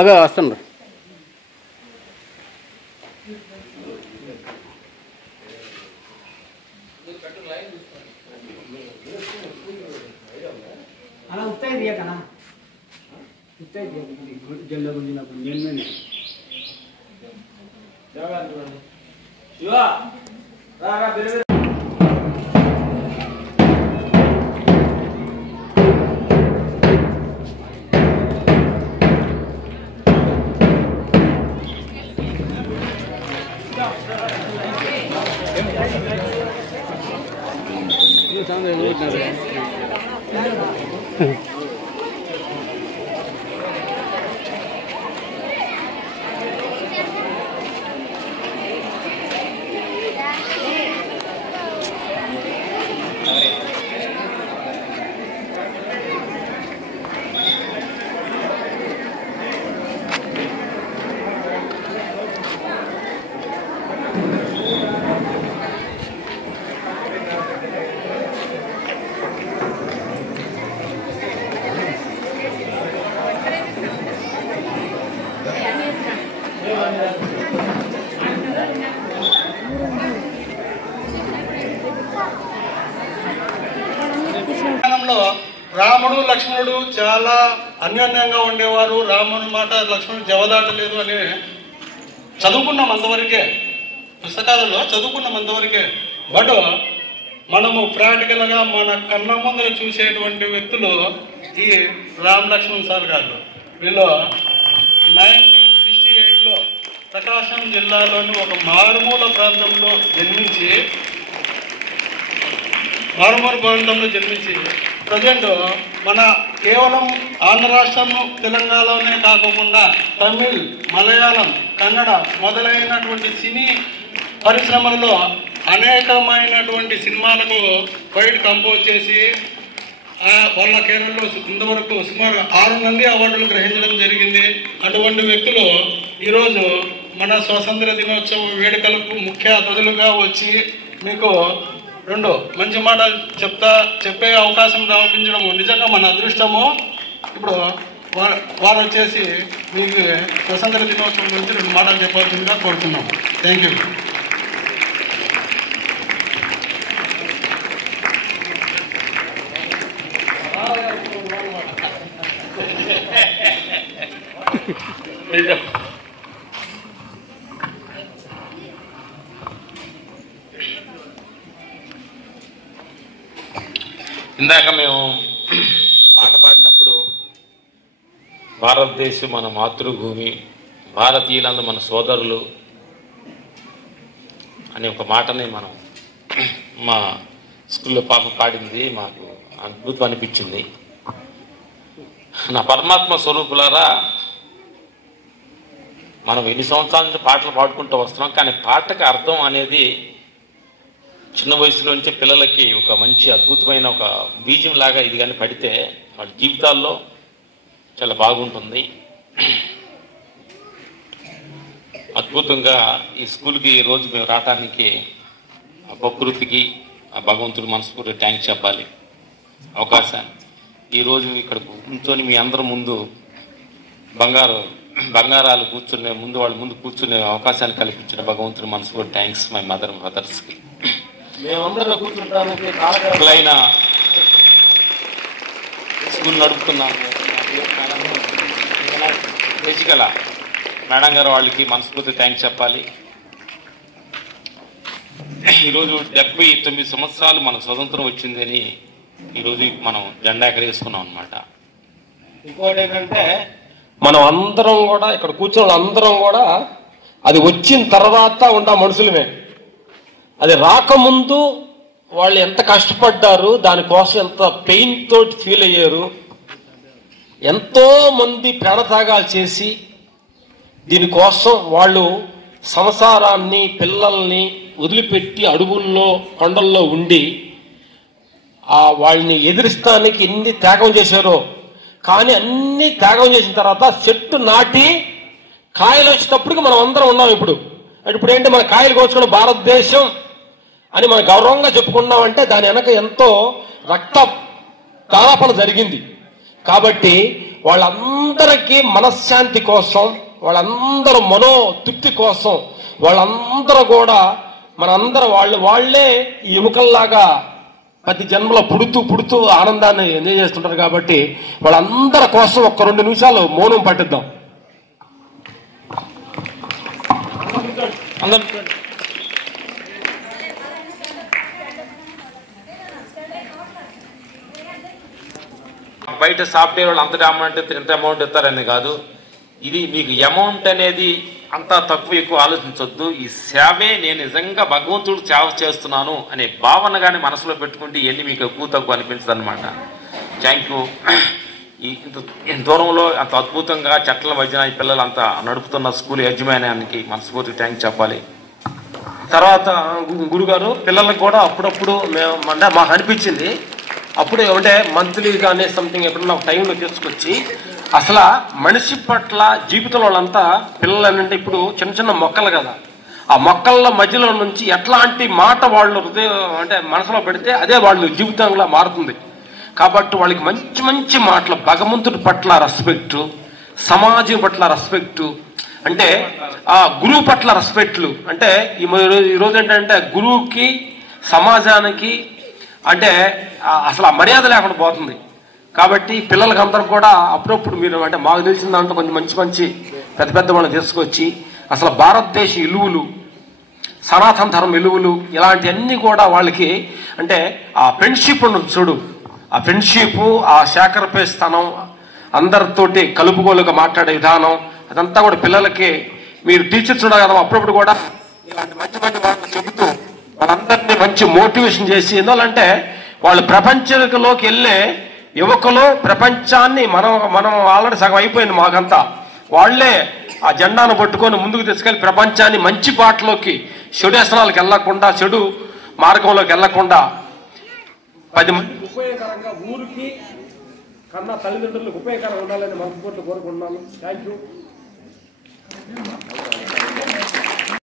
అదే వస్తుండ్రు. అలా ఉత్తాయి దియకనా ఉత్తాయి జెండా గుంజినప్పుడు నేను రాముడు లక్ష్మణుడు చాలా అన్యోన్యంగా ఉండేవారు. రాముని మాట లక్ష్మణుడు జవదాటలేదు అని చదువుకున్నాం అంతవరకే, పుస్తకాలలో చదువుకున్నాం అంతవరకే. బట్ మనము ప్రాక్టికల్గా మన కళ్ళ ముందర చూసేటువంటి వ్యక్తులు ఈ రామ్ లక్ష్మణ్ సార్ గారు. వీళ్ళు 1968లో ప్రకాశం జిల్లాలోని ఒక మారుమూల ప్రాంతంలో జన్మించి ప్రజెంట్ మన కేవలం ఆంధ్ర రాష్ట్రం తెలంగాణలోనే కాకుండా తమిళ్, మలయాళం, కన్నడ మొదలైనటువంటి సినీ పరిశ్రమలలో అనేకమైనటువంటి సినిమాలకు ఫైట్ కంపోజ్ చేసి వాళ్ళ కేరళలో ఇంతవరకు సుమారు 6 నంది అవార్డులు గ్రహించడం జరిగింది. అటువంటి వ్యక్తులు ఈరోజు మన స్వాతంత్ర దినోత్సవ వేడుకలకు ముఖ్య అతిథులుగా వచ్చి మీకు 2 మంచి మాటలు చెప్పే అవకాశం రావడం నిజంగా మన అదృష్టము. ఇప్పుడు వారు వచ్చేసి మీకు స్వతంత్ర దినోత్సవం గురించి 2 మాటలు చెప్పాల్సిందిగా కోరుతున్నాము. Thank you. ఇందాక మేము పాట పాడినప్పుడు భారతదేశం మన మాతృభూమి, భారతీయులందరూ మన సోదరులు అనే ఒక మాటని మనం మా స్కూల్లో పాప పాడింది. మాకు అద్భుతం అనిపించింది. నా పరమాత్మ స్వరూపులారా, మనం ఎన్ని సంవత్సరాల నుంచి పాటలు పాడుకుంటూ వస్తున్నాం, కానీ పాటకి అర్థం అనేది చిన్న వయసులోంచి పిల్లలకి ఒక మంచి అద్భుతమైన ఒక బీజం లాగా ఇది కానీ పడితే వాళ్ళ జీవితాల్లో చాలా బాగుంటుంది. అద్భుతంగా ఈ స్కూల్కి ఈ రోజు మేము రావటానికి ఆ ప్రకృతికి ఆ భగవంతుడు మనస్ఫూర్తి థ్యాంక్స్ చెప్పాలి. అవకాశాన్ని ఈరోజు ఇక్కడ కూర్చొని మీ అందరి ముందు బంగారాలు కూర్చునే ముందు వాళ్ళ ముందు కూర్చునే అవకాశాన్ని కల్పించిన భగవంతుడు మనస్ఫూర్తి థ్యాంక్స్ మై మదర్స్కి. మేమందరూ కూర్చుంటానికి కారకులైన స్కూల్ నడుపుతున్నాం బేసికల్ మేడం గారు వాళ్ళకి మనస్ఫూర్తి థ్యాంక్స్ చెప్పాలి. ఈరోజు 79 సంవత్సరాలు మనకు స్వతంత్రం వచ్చిందని ఈరోజు మనం జెండా ఎగరేసుకున్నాం అనమాట. ఇంకోటి ఏంటంటే మనం అందరం కూడా ఇక్కడ కూర్చొని అందరం కూడా అది వచ్చిన తర్వాత ఉన్న మనుషులమే. అది రాకముందు వాళ్ళు ఎంత కష్టపడ్డారు, దానికోసం ఎంత పెయిన్ తోటి ఫీల్ అయ్యారు, ఎంతో మంది ప్రాణత్యాగాలు చేసి దీనికోసం వాళ్ళు సంసారాన్ని పిల్లల్ని వదిలిపెట్టి అడవుల్లో కొండల్లో ఉండి వాళ్ళని ఎదిరిస్తానికి ఎన్ని త్యాగం చేశారో. కానీ అన్ని త్యాగం చేసిన తర్వాత చెట్టు నాటి కాయలు వచ్చేటప్పటికి మనం అందరం ఉన్నాం. ఇప్పుడు ఏంటి, మన కాయలు కోసుకున్న భారతదేశం అని మనం గౌరవంగా చెప్పుకున్నామంటే దాని వెనక ఎంతో రక్త తారాపణ జరిగింది. కాబట్టి వాళ్ళందరూ వాళ్ళందరికీ మనశ్శాంతి కోసం, వాళ్ళందరూ మనో తృప్తి కోసం, వాళ్ళందరూ కూడా మనందరూ వాళ్ళే ఈ ఎముకల్లాగా ప్రతి జన్మలో పుడుతూ ఆనందాన్ని ఎంజాయ్ చేస్తుంటారు. కాబట్టి వాళ్ళందరి కోసం ఒక్క 2 నిమిషాలు మౌనం పట్టిద్దాం. బయట సాఫ్ట్వేర్ వాళ్ళు అంతటి అమౌంట్ ఇంత అమౌంట్ ఇస్తారని కాదు. ఇది మీకు అమౌంట్ అనేది అంతా తక్కువ ఎక్కువ ఆలోచించొద్దు. ఈ సేవే నేను నిజంగా భగవంతుడు సేవ చేస్తున్నాను అనే భావన కానీ మనసులో పెట్టుకుంటే ఇవన్నీ మీకు ఎక్కువ తక్కువ అనిపించదు అనమాట. Thank you. ఇంత దూరంలో అంత అద్భుతంగా చెట్ల మధ్యన ఈ పిల్లలు అంతా నడుపుతున్న స్కూల్ యజమాన్యానికి మనస్ఫూర్తి థ్యాంక్స్ చెప్పాలి. తర్వాత గురుగారు పిల్లలకు కూడా అప్పుడప్పుడు మేము అంటే మాకు అనిపించింది, అప్పుడు అంటే మంత్లీ కానీ సంథింగ్ ఎప్పుడన్నా టైంలో తీసుకొచ్చి అసలు మనిషి పట్ల జీవితంలో వాళ్ళంతా పిల్లలంటే ఇప్పుడు చిన్న మొక్కలు కదా, ఆ మొక్కల మధ్యలో నుంచి ఎట్లాంటి మాట వాళ్ళు హృదయం అంటే మనసులో పెడితే అదే వాళ్ళు జీవితంలో మారుతుంది. కాబట్టి వాళ్ళకి మంచి మంచి మాటలు, భగవంతుడి పట్ల రెస్పెక్టు, సమాజం పట్ల రెస్పెక్టు, అంటే ఆ గురువు పట్ల రెస్పెక్ట్లు, అంటే ఈరోజు ఏంటంటే గురువుకి సమాజానికి అంటే అసలు ఆ మర్యాద లేకుండా పోతుంది. కాబట్టి పిల్లలకి అందరూ కూడా అప్పుడప్పుడు మీరు అంటే మాకు తెలిసిన దాంట్లో కొంచెం మంచి పెద్ద వాళ్ళని తీసుకొచ్చి అసలు భారతదేశ విలువలు, సనాతన ధర్మ విలువలు ఇలాంటివన్నీ కూడా వాళ్ళకి అంటే ఆ ఫ్రెండ్షిప్ ఉండదు చూడు, ఆ ఫ్రెండ్షిప్, ఆ శాకరపేస్తనం, అందరితోటి కలుపుకోలుగా మాట్లాడే విధానం, అదంతా కూడా పిల్లలకి మీరు టీచర్స్ ఉన్నారు కదా అప్పుడప్పుడు కూడా ఇలాంటి మంచి మాటలు చెబుతూ వాళ్ళందరినీ మంచి మోటివేషన్ చేసి, ఎందువల్లంటే వాళ్ళు ప్రపంచంలోకి వెళ్ళే యువకులు ప్రపంచాన్ని మనం ఆల్రెడీ సగం అయిపోయింది మాకంతా, వాళ్లే ఆ జెండాను పట్టుకొని ముందుకు తీసుకెళ్లి ప్రపంచాన్ని మంచి బాటలోకి, చెడు వ్యసనాలకు వెళ్లకుండా, చెడు మార్గంలోకి వెళ్లకుండా 10 మంది ఉపయోగకరంగా ఊరికి కన్నా తల్లిదండ్రులకు ఉపయోగకరంగా ఉండాలని మనస్ఫూర్తిగా కోరుకుంటున్నాను. Thank you.